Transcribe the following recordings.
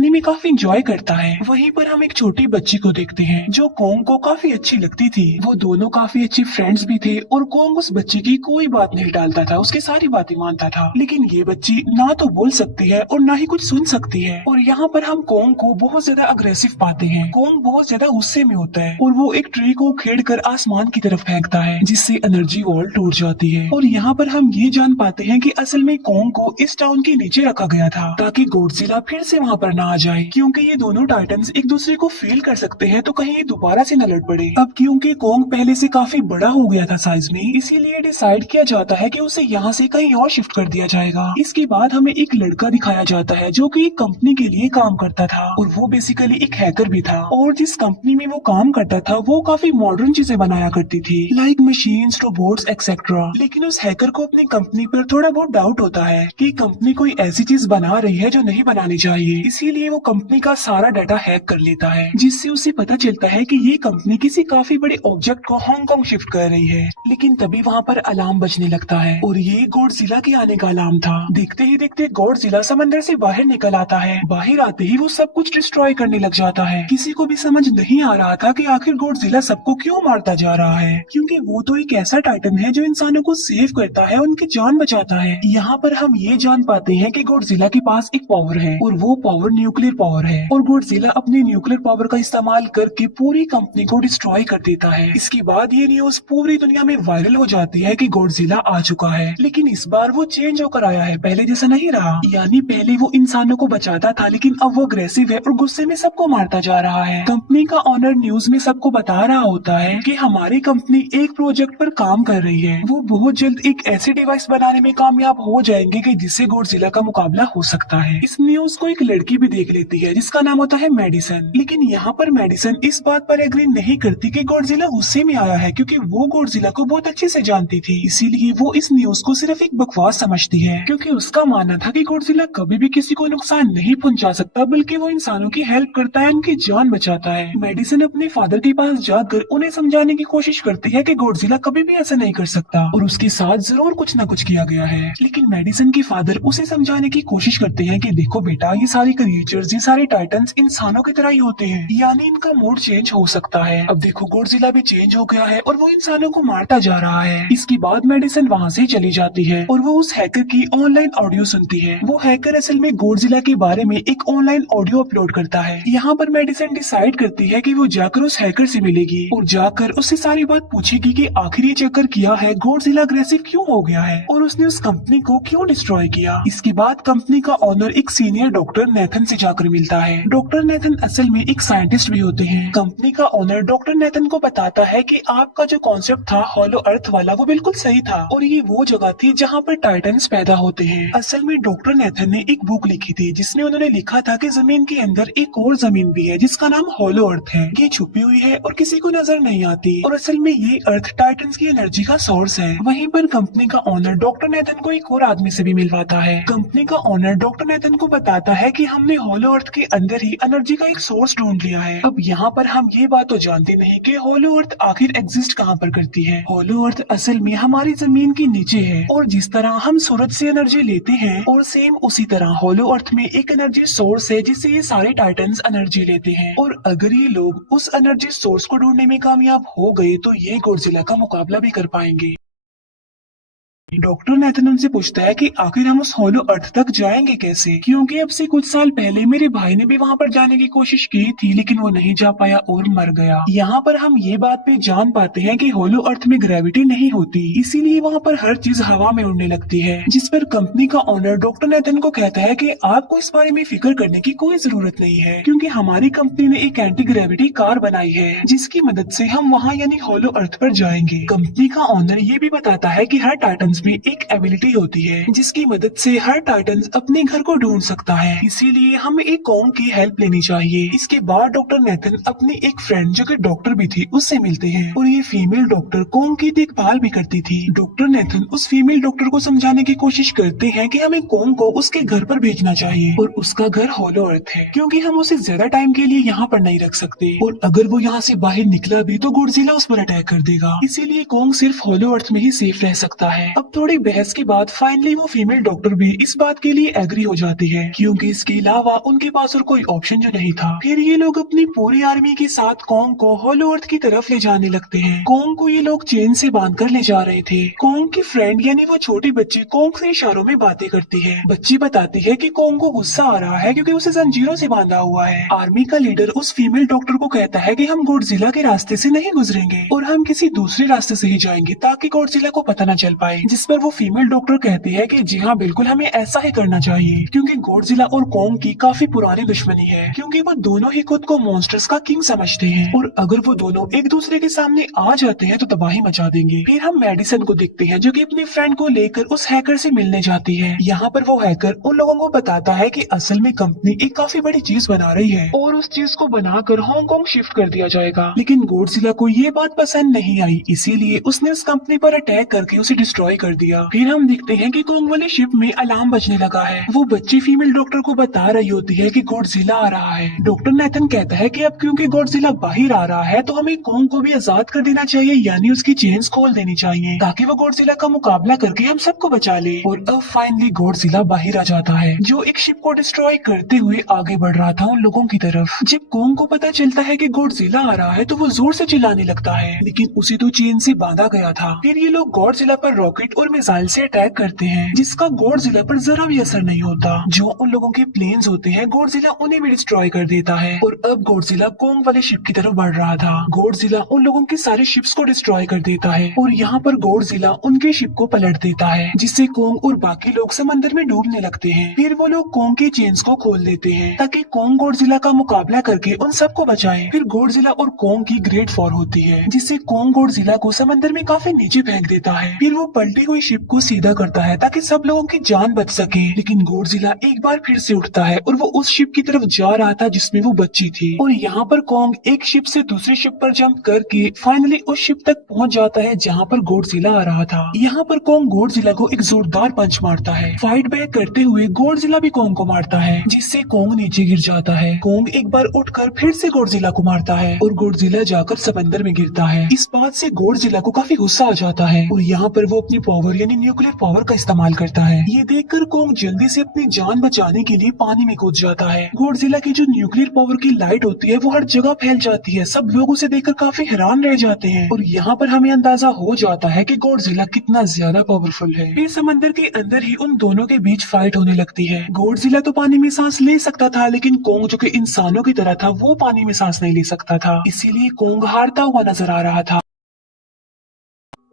पानी में काफी इंजॉय करता है। वहीं पर हम एक छोटी बच्ची को देखते हैं जो कोंग को काफी अच्छी लगती थी। वो दोनों काफी अच्छे फ्रेंड्स भी थे और कोंग उस बच्ची की कोई बात नहीं टालता था, उसकी सारी बातें मानता था। लेकिन ये बच्ची ना तो बोल सकती है और ना ही कुछ सुन सकती है। और यहाँ पर हम कोंग को बहुत ज्यादा अग्रेसिव पाते हैं। कोंग बहुत ज्यादा गुस्से में होता है और वो एक ट्री को खेड़ कर आसमान की तरफ फेंकता है, जिससे एनर्जी वॉल टूट जाती है। और यहाँ पर हम ये जान पाते हैं कि असल में कोंग को इस टाउन के नीचे रखा गया था ताकि गॉडजिला फिर से वहाँ पर ना आ जाए, क्योंकि ये दोनों टाइटन्स एक दूसरे को फील कर सकते हैं तो कहीं ये दोबारा से न लड़ पड़े। अब क्योंकि कोंग पहले से काफी बड़ा हो गया था साइज में, इसीलिए डिसाइड किया जाता है कि उसे यहाँ से कहीं और शिफ्ट कर दिया जाएगा। इसके बाद हमें एक लड़का दिखाया जाता है जो कि एक कंपनी के लिए काम करता था और वो बेसिकली एक हैकर भी था। और जिस कंपनी में वो काम करता था वो काफी मॉडर्न चीजें बनाया करती थी, लाइक मशीन्स, रोबोट्स एक्सेट्रा। लेकिन उस हैकर को अपनी कंपनी पर थोड़ा बहुत डाउट होता है कि कंपनी कोई ऐसी चीज बना रही है जो नहीं बनानी चाहिए। इसीलिए वो कंपनी का सारा डाटा हैक कर लेता है, जिससे उसे पता चलता है कि ये कंपनी किसी काफी बड़े ऑब्जेक्ट को हांगकांग शिफ्ट कर रही है। लेकिन तभी वहाँ पर अलार्म बजने लगता है और ये गॉडजिला के आने का अलार्म था। देखते ही देखते गॉडजिला समंदर से बाहर निकल आता है। बाहर आते ही वो सब कुछ डिस्ट्रॉय करने लग जाता है। किसी को भी समझ नहीं आ रहा था कि आखिर गॉडजिला सबको क्यों मारता जा रहा है, क्योंकि वो तो एक ऐसा टाइटन है जो इंसानों को सेव करता है, उनकी जान बचाता है। यहाँ पर हम ये जान पाते हैं कि गॉडजिला के पास एक पावर है और वो पावर न्यूक्लियर पावर है। और गॉडजिला अपनी न्यूक्लियर पावर का इस्तेमाल करके पूरी कंपनी को डिस्ट्रॉय कर देता है। इसके बाद ये न्यूज पूरी दुनिया में वायरल हो जाती है कि गॉडजिला आ चुका है। लेकिन इस बार वो चेंज होकर आया है, पहले जैसा नहीं रहा। यानी पहले वो इंसानों को बचाता था, लेकिन अब वो अग्रेसिव है और गुस्से में सबको मारता जा रहा है। कंपनी का ऑनर न्यूज में सबको बता रहा होता है कि हमारी कंपनी एक प्रोजेक्ट पर काम कर रही है। वो बहुत जल्द एक ऐसी डिवाइस बनाने में कामयाब हो जाएंगे कि जिससे गॉडजिला का मुकाबला हो सकता है। इस न्यूज को एक लड़की भी देख लेती है जिसका नाम होता है मेडिसन। लेकिन यहाँ पर मेडिसन इस बात पर एग्री नहीं करती कि गॉडजिला गुस्से में आया है, क्योंकि वो गॉडजिला को बहुत अच्छे से जानती थी। इसीलिए वो इस न्यूज को सिर्फ एक बकवास समझती है, क्योंकि उसका मानना था कि गॉडजिला कभी भी किसी को नुकसान नहीं पहुंचा सकता, बल्कि वो इंसानों की हेल्प करता है, उनकी जान बचाता है। मेडिसन अपने फादर के पास जाकर उन्हें समझाने की कोशिश करती है कि गॉडजिला कभी भी ऐसा नहीं कर सकता और उसके साथ जरूर कुछ न कुछ किया गया है। लेकिन मेडिसन के फादर उसे समझाने की कोशिश करते हैं कि देखो बेटा, ये सारे क्रिएचर्स, ये सारे टाइटन्स इंसानों की तरह ही होते हैं, यानी इनका मूड चेंज हो सकता है। अब देखो गॉडजिला भी चेंज हो गया है और वो इंसानों को मारता जा रहा है। इसके बाद मेडिसन वहाँ से चली जाती है और वो उस हैकर की ऑनलाइन ऑडियो सुनती है। वो हैकर असल में गॉडजिला के बारे में एक ऑनलाइन ऑडियो अपलोड करता है। यहाँ पर मेडिसन डिसाइड करती है कि वो जाकर उस हैकर से मिलेगी और जाकर उससे सारी बात पूछेगी कि आखिर ये चक्कर किया है, गॉडजिला अग्रेसिव क्यों हो गया है और उसने उस कंपनी को क्यों डिस्ट्रॉय किया। इसके बाद कंपनी का ऑनर एक सीनियर डॉक्टर नेथन से जाकर मिलता है। डॉक्टर नेथन असल में एक साइंटिस्ट भी होते हैं। कंपनी का ऑनर डॉक्टर नेथन को बताता है कि आपका जो कॉन्सेप्ट था हॉलो अर्थ वाला, वो बिल्कुल सही था और ये वो जगह थी जहाँ पर टाइटन्स पैदा होते हैं। असल में डॉक्टर नेथन ने एक बुक लिखी थी जिसमें उन्होंने लिखा था कि जमीन के अंदर एक और जमीन भी है जिसका नाम हॉलो अर्थ है। ये छुपी हुई है और किसी को नजर नहीं आती और असल में ये अर्थ टाइटन्स की एनर्जी का सोर्स है। वहीं पर कंपनी का ऑनर डॉक्टर नेथन को एक और आदमी से भी मिलवाता है। कंपनी का ऑनर डॉक्टर नेथन को बताता है कि हमने हॉलो अर्थ के अंदर ही एनर्जी का एक सोर्स ढूंढ लिया है। अब यहाँ पर हम ये बात तो जानते नहीं कि हॉलो अर्थ आखिर एग्जिस्ट कहाँ पर करती है। हॉलो अर्थ असल में हमारी जमीन के नीचे है और जिस तरह हम सूरज से एनर्जी लेते हैं और सेम उसी तरह हॉलो अर्थ में एक एनर्जी सोर्स है जिससे ये सारे टाइटन्स एनर्जी लेते हैं। और अगर ये लोग उस एनर्जी सोर्स को ढूंढने में कामयाब हो गए तो ये गॉडजिला का मुकाबला भी कर पाएंगे। डॉक्टर नेथन उनसे पूछता है कि आखिर हम उस हॉलो अर्थ तक जाएंगे कैसे, क्योंकि अब से कुछ साल पहले मेरे भाई ने भी वहाँ पर जाने की कोशिश की थी लेकिन वो नहीं जा पाया और मर गया। यहाँ पर हम ये बात भी जान पाते हैं कि हॉलो अर्थ में ग्रेविटी नहीं होती, इसीलिए वहाँ पर हर चीज हवा में उड़ने लगती है। जिस पर कंपनी का ऑनर डॉक्टर नेथन को कहता है कि आपको इस बारे में फिक्र करने की कोई जरूरत नहीं है, क्योंकि हमारी कंपनी ने एक एंटी ग्रेविटी कार बनाई है जिसकी मदद से हम वहाँ यानी हॉलो अर्थ पर जाएंगे। कंपनी का ऑनर ये भी बताता है कि हर टाइटन में एक एबिलिटी होती है जिसकी मदद से हर टाइटन अपने घर को ढूंढ सकता है, इसीलिए हमें एक कोंग की हेल्प लेनी चाहिए। इसके बाद डॉक्टर नेथन अपनी एक फ्रेंड जो कि डॉक्टर भी थी उससे मिलते हैं और ये फीमेल डॉक्टर कोंग की देखभाल भी करती थी। डॉक्टर नेथन उस फीमेल डॉक्टर को समझाने की कोशिश करते हैं कि हमें कोंग को उसके घर पर भेजना चाहिए और उसका घर हॉलो अर्थ है, क्योंकि हम उसे ज्यादा टाइम के लिए यहाँ पर नहीं रख सकते और अगर वो यहाँ से बाहर निकला भी तो गॉडजिला उस पर अटैक कर देगा, इसीलिए कोंग सिर्फ हॉलो अर्थ में ही सेफ रह सकता है। अब अब थोड़ी बहस के बाद फाइनली वो फीमेल डॉक्टर भी इस बात के लिए एग्री हो जाती है, क्योंकि इसके अलावा उनके पास और कोई ऑप्शन जो नहीं था। फिर ये लोग अपनी पूरी आर्मी के साथ कोंग को होलो अर्थ की तरफ ले जाने लगते हैं। कोंग को ये लोग चेन से बांध कर ले जा रहे थे। कोंग की फ्रेंड यानी वो छोटी बच्ची कोंग से इशारों में बातें करती है। बच्ची बताती है कि कोंग को गुस्सा आ रहा है क्योंकि उसे जंजीरों से बांधा हुआ है। आर्मी का लीडर उस फीमेल डॉक्टर को कहता है कि हम गॉडजिला के रास्ते से नहीं गुजरेंगे और हम किसी दूसरे रास्ते से ही जाएंगे ताकि गॉडजिला को पता न चल पाए। जिस पर वो फीमेल डॉक्टर कहती है कि जी हाँ बिल्कुल हमें ऐसा ही करना चाहिए, क्योंकि गॉडजिला और कोंग की काफी पुरानी दुश्मनी है, क्योंकि वो दोनों ही खुद को मॉन्स्टर्स का किंग समझते हैं और अगर वो दोनों एक दूसरे के सामने आ जाते हैं तो तबाही मचा देंगे। फिर हम मेडिसन को देखते हैं जो कि अपनी फ्रेंड को लेकर उस हैकर से मिलने जाती है। यहाँ पर वो हैकर उन लोगों को बताता है कि असल में कंपनी एक काफी बड़ी चीज बना रही है और उस चीज को बनाकर हांगकांग शिफ्ट कर दिया जाएगा। लेकिन गॉडजिला को ये बात पसंद नहीं आई, इसीलिए उसने उस कंपनी पर अटैक करके उसे डिस्ट्रॉय कर दिया। फिर हम देखते हैं कि कोंग वाले शिप में अलार्म बजने लगा है। वो बच्ची फीमेल डॉक्टर को बता रही होती है कि गॉडजिला आ रहा है। डॉक्टर नेथन कहता है कि अब क्योंकि गॉडजिला बाहर आ रहा है तो हमें कोंग को भी आजाद कर देना चाहिए, यानी उसकी चेन्स खोल देनी चाहिए ताकि वो गॉडजिला का मुकाबला करके हम सबको बचा ले। और अब फाइनली गॉडजिला बाहर आ जाता है जो एक शिप को डिस्ट्रॉय करते हुए आगे बढ़ रहा था उन लोगों की तरफ। जब कोंग को पता चलता है कि गॉडजिला आ रहा है तो वो जोर से चिल्लाने लगता है, लेकिन उसे तो चेन से बांधा गया था। फिर ये लोग गॉडजिला पर रॉकेट और मिसाइल से अटैक करते हैं, जिसका गॉडजिला पर जरा भी असर नहीं होता। जो उन लोगों के प्लेन्स होते हैं गॉडजिला उन्हें भी डिस्ट्रॉय कर देता है। और अब गॉडजिला कोंग वाले शिप की तरफ बढ़ रहा था। गॉडजिला उन लोगों के सारे शिप्स को डिस्ट्रॉय कर देता है और यहाँ पर गॉडजिला उनके शिप को पलट देता है, जिससे कोंग और बाकी लोग समंदर में डूबने लगते हैं। फिर वो लोग कोंग के चेन्स को खोल देते हैं ताकि कोंग गॉडजिला का मुकाबला करके उन सबको बचाए। फिर गॉडजिला और कोंग की ग्रेट वॉर होती है, जिससे कोंग गॉडजिला को समंदर में काफी नीचे फेंक देता है। फिर वो पलटी हुई शिप को सीधा करता है ताकि सब लोगों की जान बच सके। लेकिन गॉडजिला एक बार फिर से उठता है और वो उस शिप की तरफ जा रहा था जिसमें वो बच्ची थी। और यहाँ पर कोंग एक शिप से दूसरी शिप पर जंप करके फाइनली उस शिप तक पहुँच जाता है जहाँ पर गॉडजिला आ रहा था। यहाँ पर कोंग गॉडजिला को एक जोरदार पंच मारता है। फाइट बैक करते हुए गॉडजिला भी कोंग को मारता है, जिससे कोंग नीचे गिर जाता है। कोंग एक बार उठकर फिर से गॉडजिला को मारता है और गॉडजिला जाकर समंदर में गिरता है। इस बात से गॉडजिला को काफी गुस्सा आ जाता है और यहाँ पर वो अपनी पावर यानी न्यूक्लियर पावर का इस्तेमाल करता है। ये देखकर कोंग जल्दी से अपनी जान बचाने के लिए पानी में कूद जाता है। गॉडजिला की जो न्यूक्लियर पावर की लाइट होती है वो हर जगह फैल जाती है। सब लोग उसे देखकर काफी हैरान रह जाते हैं और यहाँ पर हमें अंदाजा हो जाता है कि गॉडजिला कितना ज्यादा पावरफुल है। फिर समंदर के अंदर ही उन दोनों के बीच फाइट होने लगती है। गॉडजिला तो पानी में सांस ले सकता था, लेकिन कोंग जो कि इंसानों की तरह था वो पानी में सांस नहीं ले सकता था, इसीलिए कोंग हारता हुआ नजर आ रहा था।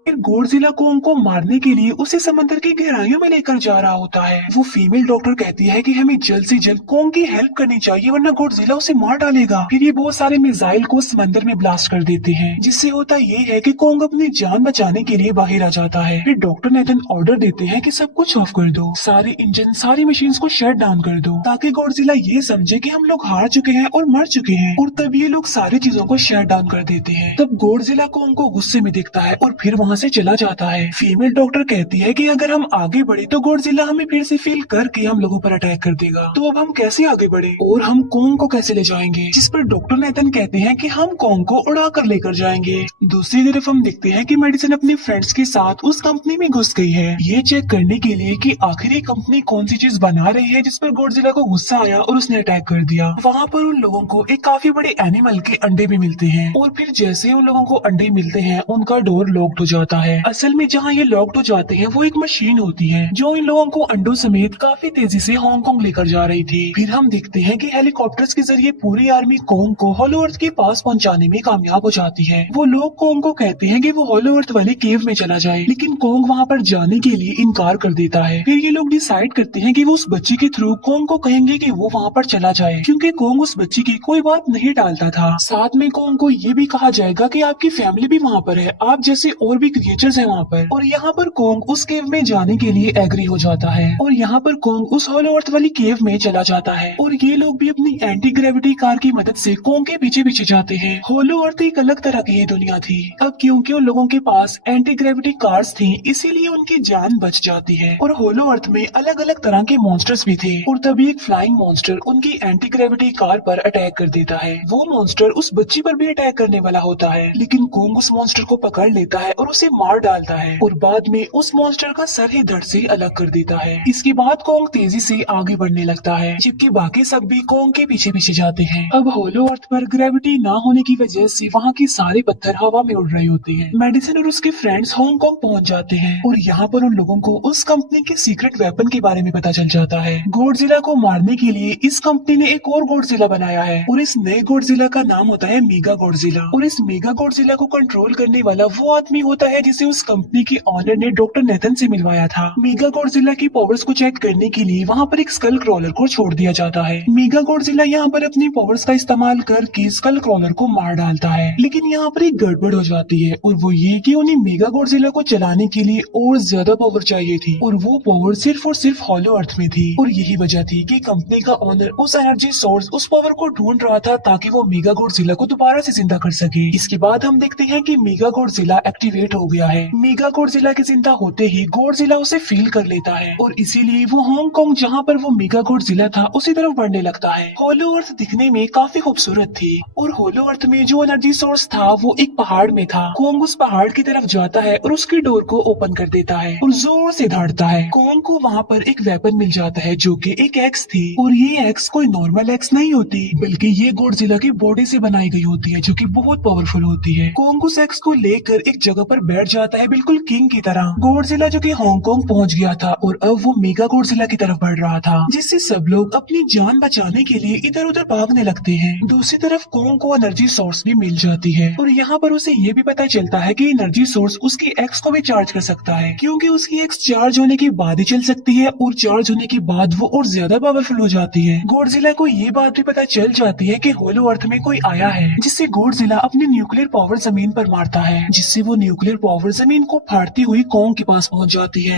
फिर गॉडजिला कोंग को मारने के लिए उसे समंदर की गहराइयों में लेकर जा रहा होता है। वो फीमेल डॉक्टर कहती है कि हमें जल्द से जल्द कोंग की हेल्प करनी चाहिए वरना गॉडजिला उसे मार डालेगा। फिर ये बहुत सारे मिसाइल को समंदर में ब्लास्ट कर देते हैं, जिससे होता ये है कि कोंग अपनी जान बचाने के लिए बाहर आ जाता है। फिर डॉक्टर नेथन ऑर्डर देते हैं कि सब कुछ ऑफ कर दो, सारे इंजन सारी मशीन को शट डाउन कर दो, ताकि गॉडजिला ये समझे कि हम लोग हार चुके हैं और मर चुके हैं। और तब ये लोग सारी चीजों को शट डाउन कर देते हैं। तब गॉडजिला कोंग को गुस्से में देखता है और फिर वहाँ से चला जाता है। फीमेल डॉक्टर कहती है कि अगर हम आगे बढ़े तो गॉडजिला हमें फिर से फील करके हम लोगों पर अटैक कर देगा, तो अब हम कैसे आगे बढ़े और हम कोंग को कैसे ले जाएंगे। जिस पर डॉक्टर नेथन कहते हैं कि हम कोंग को उड़ा कर लेकर जाएंगे। दूसरी तरफ हम देखते हैं कि मेडिसन अपने फ्रेंड्स के साथ उस कंपनी में घुस गई है, ये चेक करने के लिए कि आखिर ये कंपनी कौन सी चीज बना रही है, जिस पर गॉडजिला को गुस्सा आया और उसने अटैक कर दिया। वहाँ पर उन लोगों को एक काफी बड़े एनिमल के अंडे भी मिलते हैं और फिर जैसे उन लोगों को अंडे मिलते हैं उनका डोर लॉक्ड हो जाता है। असल में जहाँ ये लॉक्ड हो जाते हैं वो एक मशीन होती है जो इन लोगों को अंडों समेत काफी तेजी से हांगकांग लेकर जा रही थी। फिर हम देखते हैं कि हेलीकॉप्टर्स के जरिए पूरी आर्मी कोंग को होलो अर्थ के पास पहुंचाने में कामयाब हो जाती है। वो लोग कोंग को कहते हैं कि वो होलो अर्थ वाले केव में चला जाए, लेकिन कोंग वहाँ पर जाने के लिए इनकार कर देता है। फिर ये लोग डिसाइड करते हैं कि वो उस बच्ची के थ्रू कोंग को कहेंगे कि वो वहाँ पर चला जाए, क्योंकि कोंग उस बच्ची की कोई बात नहीं टालता था। साथ में कोंग को ये भी कहा जाएगा कि आपकी फैमिली भी वहाँ पर है, आप जैसे और भी क्रिएचर्स हैं वहाँ पर। और यहाँ पर कोंग उस केव में जाने के लिए एग्री हो जाता है और यहाँ पर कोंग उस होलो अर्थ वाली केव में चला जाता है और ये लोग भी अपनी एंटी ग्रेविटी कार की मदद से कोंग के पीछे पीछे जाते हैं। होलो अर्थ एक अलग तरह की दुनिया थी। अब क्योंकि उन लोगों के पास एंटी ग्रेविटी कार्स थी, इसीलिए उनकी जान बच जाती है। और होलो अर्थ में अलग अलग तरह के मॉन्स्टर्स भी थे और तभी एक फ्लाइंग मॉन्स्टर उनकी एंटी ग्रेविटी कार पर अटैक कर देता है। वो मॉन्स्टर उस बच्ची पर भी अटैक करने वाला होता है, लेकिन कोंग उस मॉन्स्टर को पकड़ लेता है और उसे उसे मार डालता है और बाद में उस मॉन्स्टर का सर ही धड़ से अलग कर देता है। इसके बाद कोंग तेजी से आगे बढ़ने लगता है, जबकि बाकी सब भी कोंग के पीछे पीछे जाते हैं। अब होलो अर्थ पर ग्रेविटी ना होने की वजह से वहाँ के सारे पत्थर हवा में उड़ रहे होते हैं। मेडिसिन और उसके फ्रेंड्स हांगकांग पहुँच जाते हैं और यहाँ पर उन लोगों को उस कंपनी के सीक्रेट वेपन के बारे में पता चल जाता है। गॉडजिला को मारने के लिए इस कंपनी ने एक और गॉडजिला बनाया है और इस नए गॉडजिला का नाम होता है मेगा गॉडजिला। और इस मेगा गॉडजिला को कंट्रोल करने वाला वो आदमी होता है जिसे उस कंपनी के ऑनर ने डॉक्टर नेथन से मिलवाया था। मेगा गॉडजिला की पावर्स को चेक करने के लिए वहाँ पर एक स्कल क्रॉलर को छोड़ दिया जाता है। मेगा गॉडजिला यहाँ पर अपनी पावर्स का इस्तेमाल करके स्कल क्रॉलर को मार डालता है, लेकिन यहाँ पर एक गड़बड़ हो जाती है और वो ये कि उन्हें मेगा गॉडजिला को चलाने के लिए और ज्यादा पावर चाहिए थी और वो पावर सिर्फ और सिर्फ हॉलो अर्थ में थी। और यही वजह थी कि कंपनी का ओनर उस एनर्जी सोर्स उस पावर को ढूंढ रहा था ताकि वो मेगा गॉडजिला को दोबारा से जिंदा कर सके। इसके बाद हम देखते हैं कि मेगा गॉडजिला एक्टिवेट हो गया है। मेगा गॉडजिला के जिंदा होते ही गॉडजिला उसे फील कर लेता है और इसीलिए वो हांगकांग जहाँ पर वो मेगा गॉडजिला था उसी तरफ बढ़ने लगता है। होलो अर्थ दिखने में काफी खूबसूरत थी और होलो अर्थ में जो एनर्जी सोर्स था वो एक पहाड़ में था। कोंग उस पहाड़ की तरफ जाता है और उसकी डोर को ओपन कर देता है और जोर से दौड़ता है। कोंग को वहाँ पर एक वेपन मिल जाता है जो कि एक एक्स थी और ये एक्स कोई नॉर्मल एक्स नहीं होती बल्कि ये गॉडजिला की बॉडी से बनाई गई होती है जो कि बहुत पावरफुल होती है। कोंग उस एक्स को लेकर एक जगह पर बैठ जाता है बिल्कुल किंग की तरह। गॉडजिला जो कि हांगकांग पहुंच गया था और अब वो मेगा गॉडजिला की तरफ बढ़ रहा था, जिससे सब लोग अपनी जान बचाने के लिए इधर उधर भागने लगते हैं। दूसरी तरफ कोंग को एनर्जी सोर्स भी मिल जाती है और यहाँ पर उसे ये भी पता चलता है कि एनर्जी सोर्स उसकी एक्स को भी चार्ज कर सकता है, क्योंकि उसकी एक्स चार्ज होने के बाद ही चल सकती है और चार्ज होने के बाद वो और ज्यादा पावरफुल हो जाती है। गॉडजिला को ये बात भी पता चल जाती है कि होलो अर्थ में कोई आया है, जिससे गॉडजिला अपनी न्यूक्लियर पावर जमीन पर मारता है, जिससे वो न्यूक्लियर पावर जमीन को फाड़ती हुई कोंग के पास पहुंच जाती है।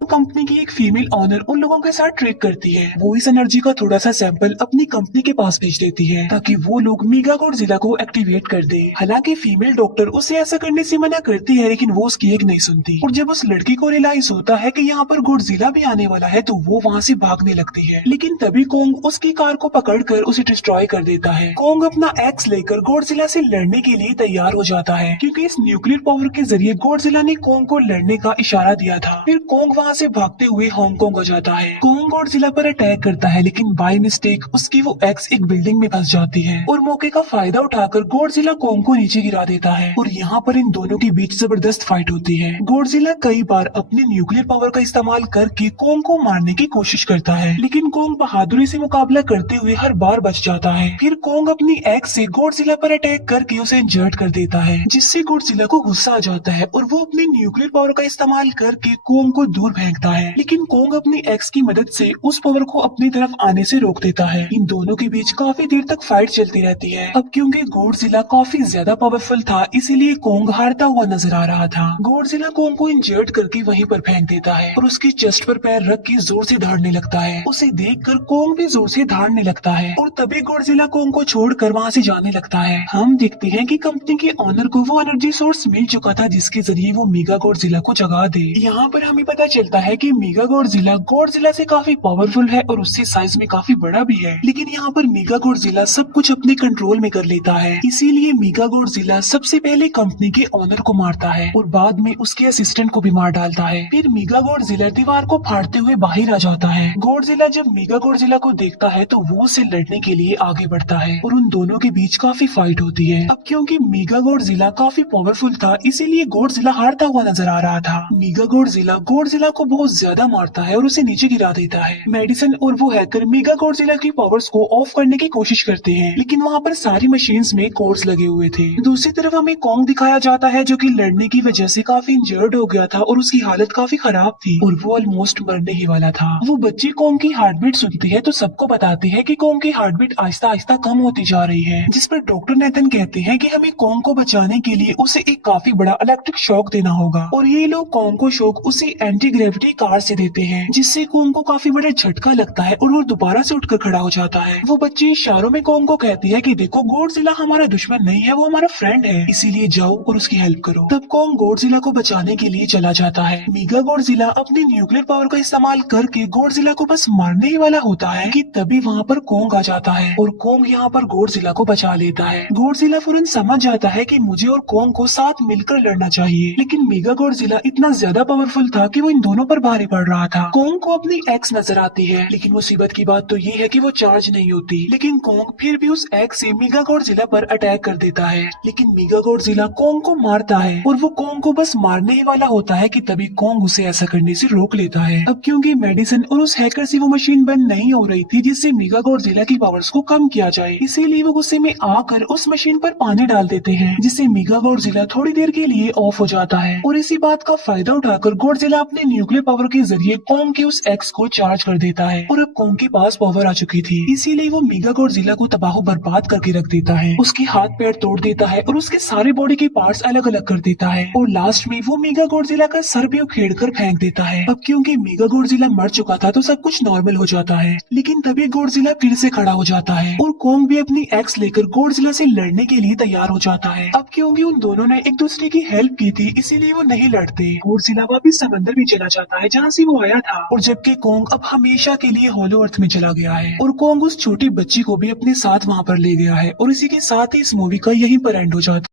कंपनी की एक फीमेल ऑनर उन लोगों के साथ ट्रेक करती है। वो इस एनर्जी का थोड़ा सा सैंपल अपनी कंपनी के पास भेज देती है ताकि वो लोग मेगा गॉडजिला को एक्टिवेट कर दे। हालांकि फीमेल डॉक्टर उसे ऐसा करने से मना करती है, लेकिन वो उसकी एक नहीं सुनती और जब उस लड़की को रियलाइज होता है कि यहाँ पर गॉडजिला भी आने वाला है तो वो वहाँ से भागने लगती है, लेकिन तभी कोंग उसकी कार को पकड़कर उसे डिस्ट्रॉय कर देता है। कोंग अपना एक्स लेकर गॉडजिला से लड़ने के लिए तैयार हो जाता है, क्योंकि इस न्यूक्लियर पावर के जरिए गॉडजिला ने कोंग को लड़ने का इशारा दिया था। फिर कोंग वहाँ से भागते हुए हांगकांग आ जाता है। कोंग गॉडजिला पर अटैक करता है, लेकिन बाय मिस्टेक उसकी वो एक्स एक बिल्डिंग में फंस जाती है और मौके का फायदा उठाकर गॉडजिला कोंग को नीचे गिरा देता है और यहाँ पर इन दोनों के बीच जबरदस्त फाइट होती है। गॉडजिला कई बार अपनी न्यूक्लियर पावर का इस्तेमाल करके कोंग को मारने की कोशिश करता है, लेकिन कोंग बहादुरी से मुकाबला करते हुए हर बार बच जाता है। फिर कोंग अपनी एक्स से गॉडजिला पर अटैक करके उसे इंजर्ड कर देता है, जिससे गॉडजिला को गुस्सा आ जाता है और वो अपनी न्यूक्लियर पावर का इस्तेमाल करके कोंग को दूर फेंकता है, लेकिन कोंग अपनी एक्स की मदद से उस पावर को अपनी तरफ आने से रोक देता है। इन दोनों के बीच काफी देर तक फाइट चलती रहती है। अब क्योंकि गॉडजिला काफी ज्यादा पावरफुल था, इसीलिए कोंग हारता हुआ नजर आ रहा था। गॉडजिला कोंग को इंजर्ड करके वहीं पर फेंक देता है और उसकी चेस्ट पर पैर रख के जोर से दौड़ने लगता है। उसे देखकर कोंग भी जोर से दौड़ने लगता है और तभी गॉडजिला कोंग को छोड़कर वहाँ से जाने लगता है। हम देखते हैं कि कंपनी के ओनर को वो एनर्जी सोर्स मिल चुका था जिसके जरिए वो मेगा गॉडजिला को जगा दे। यहाँ पर हमें पता चलता है कि मेगा गॉडजिला से काफी पावरफुल है और उससे साइज में काफी बड़ा भी है, लेकिन यहाँ पर मेगा गॉडजिला सब कुछ अपने कंट्रोल में कर लेता है। इसीलिए मेगा गॉडजिला सबसे पहले कंपनी के ओनर को मारता है और बाद में उसके असिस्टेंट को भी मार डालता है। फिर मेगा गॉडजिला दीवार को फाड़ते हुए बाहर आ जाता है। गॉडजिला जब मेगा गॉडजिला को देखता है तो वो उसे लड़ने के लिए आगे बढ़ता है और उन दोनों के बीच काफी फाइट होती है। अब क्योंकि मेगा गॉडजिला काफी पावरफुल था, इसीलिए गॉडजिला हारता हुआ नजर आ रहा था। मेगा गॉडजिला को बहुत ज्यादा मारता है और उसे नीचे गिरा देता है। मेडिसिन और वो हैकर मेगा गॉडजिला की पावर्स को ऑफ करने की कोशिश करते हैं, लेकिन वहाँ पर सारी मशीन्स में कोर्स लगे हुए थे। दूसरी तरफ हमें कोंग दिखाया जाता है जो कि लड़ने की वजह से काफी इंजर्ड हो गया था और उसकी हालत काफी खराब थी और वो ऑलमोस्ट मरने ही वाला था। वो बच्ची कोंग की हार्ट बीट सुनती है तो सबको बताती है कि कोंग की हार्ट बीट आहिस्ता आहिस्ता कम होती जा रही है, जिस पर डॉक्टर नेथन कहते हैं कि हमें कोंग को बचाने के लिए उसे एक काफी बड़ा इलेक्ट्रिक शॉक देना होगा और ये लोग कोंग को शॉक उसी एंटी ग्रेविटी कार से देते हैं, जिससे कोंग को काफी बड़ा झटका लगता है और वो दोबारा से उठकर खड़ा हो जाता है। वो बच्ची इशारों में कोंग को कहती है कि देखो गॉडजिला हमारा दुश्मन नहीं है, वो हमारा फ्रेंड है, इसीलिए जाओ और उसकी हेल्प करो। तब कोंग गॉडजिला को बचाने के लिए चला जाता है। मेगा गॉडजिला अपनी न्यूक्लियर पावर का इस्तेमाल करके गॉडजिला को बस मारने ही वाला होता है कि तभी वहाँ पर कोंग आ जाता है और कोंग यहाँ पर गॉडजिला को बचा लेता है। गॉडजिला फौरन समझ जाता है कि मुझे और कोंग को साथ मिलकर लड़ना चाहिए, लेकिन मेगा गॉडजिला इतना ज्यादा पावरफुल था कि वो इन दोनों पर भारी पड़ रहा था। कोंग को अपनी एक्स नजर आती है, लेकिन मुसीबत की बात तो ये है कि वो चार्ज नहीं होती। लेकिन कोंग फिर भी उस एक्स से मेगा गॉडजिला पर अटैक कर देता है, लेकिन मेगा गॉडजिला कोंग को मारता है और वो कोंग को बस मारने ही वाला होता है कि तभी कोंग उसे ऐसा करने से रोक लेता है। अब क्योंकि मेडिसिन और उस हैकर से वो मशीन बंद नहीं हो रही थी जिससे मेगा गॉडजिला की पावर्स को कम किया जाए, इसीलिए वो गुस्से में आकर उस मशीन पर पानी डाल देते हैं, जिससे मेगा गॉडजिला थोड़ी देर के लिए ऑफ हो जाता है। और इसी बात का फायदा उठाकर गॉडजिला अपने न्यूक्लियर पावर के जरिए कोंग के उस एक्स को चार्ज कर देता है और अब कोंग के पास पावर आ चुकी थी, इसीलिए वो मेगा गॉडजिला को तबाह बर्बाद करके रख देता है। उसके हाथ पैर तोड़ देता है और उसके सारे बॉडी के पार्ट्स अलग अलग कर देता है और लास्ट में वो मेगा गॉडजिला का सर भी उखेड़ कर फेंक देता है। अब क्योंकि मेगा गॉडजिला मर चुका था तो सब कुछ नॉर्मल हो जाता है, लेकिन तभी गॉडजिला फिर से खड़ा हो जाता है और कोंग भी अपनी एक्स लेकर गॉडजिला से लड़ने के लिए तैयार हो जाता है। अब क्योंकि उन दोनों ने एक दूसरे की हेल्प की थी, इसीलिए वो नहीं लड़ते। गॉडजिला वापिस समंदर में चला जाता है जहाँ से वो आया था, और जबकि कोंग अब हमेशा के लिए होलो अर्थ में चला गया है और कोंग उस छोटी बच्ची को भी अपने साथ वहाँ पर ले गया है। और इसी के साथ ही इस मूवी का यहीं पर एंड हो जाता है।